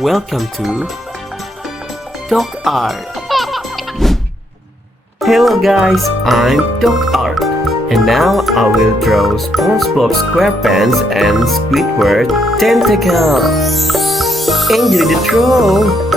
welcome to DocArt. Hello guys, I'm DocArt, and now I will draw Spongebob Squarepants and Squidward tentacle. Enjoy the draw!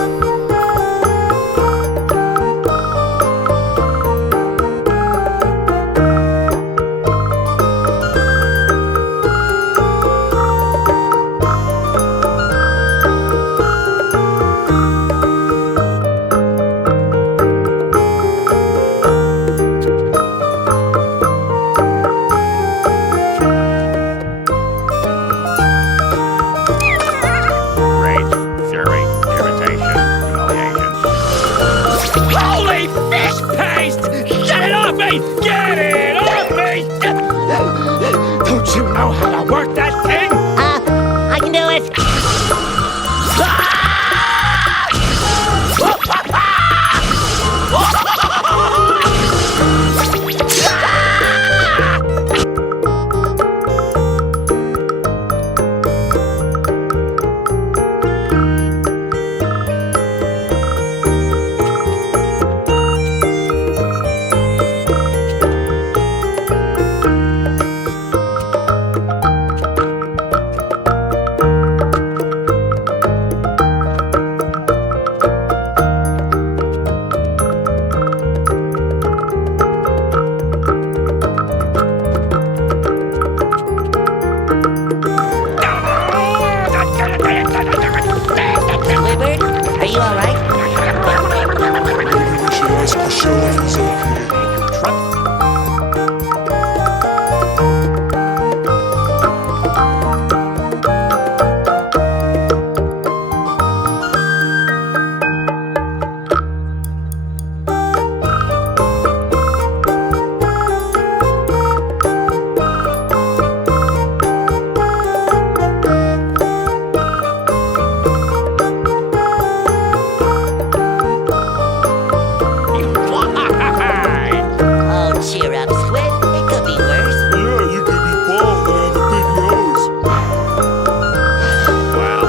Get it off me! Don't you know how to work that thing? I can do it. Are you all right? Maybe we should ask the show if he's okay. Cheer up, Squid. It could be worse. Yeah, you could be bald and have a big nose. Well,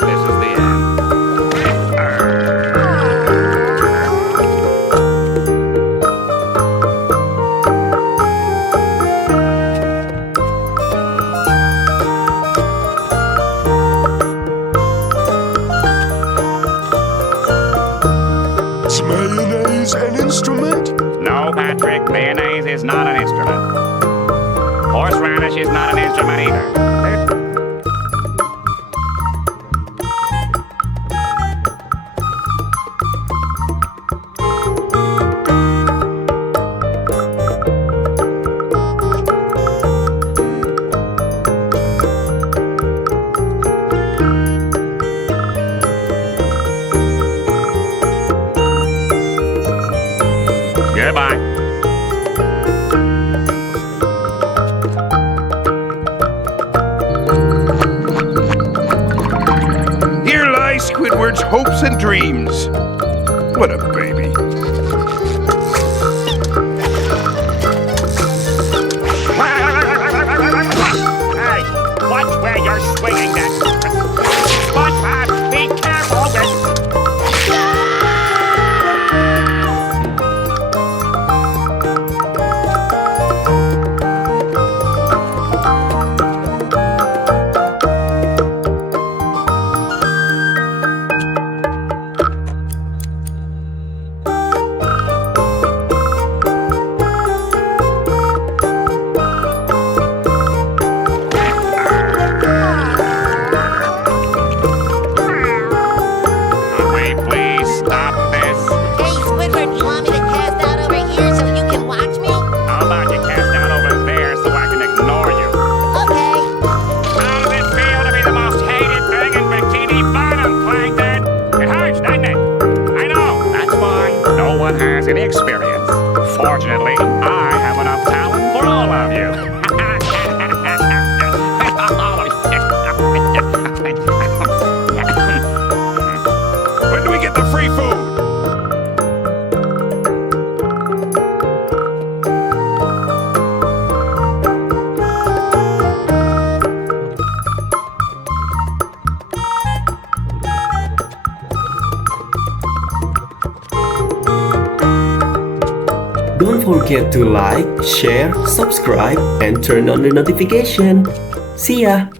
this is the end. Is mayonnaise an instrument? No, Patrick, mayonnaise is not an instrument. Horseradish is not an instrument either. Goodbye. Here lie Squidward's hopes and dreams. What a baby. Hey, watch where you're swinging that. Spongebob, be careful with... Don't forget to like, share, subscribe, and turn on the notification. See ya!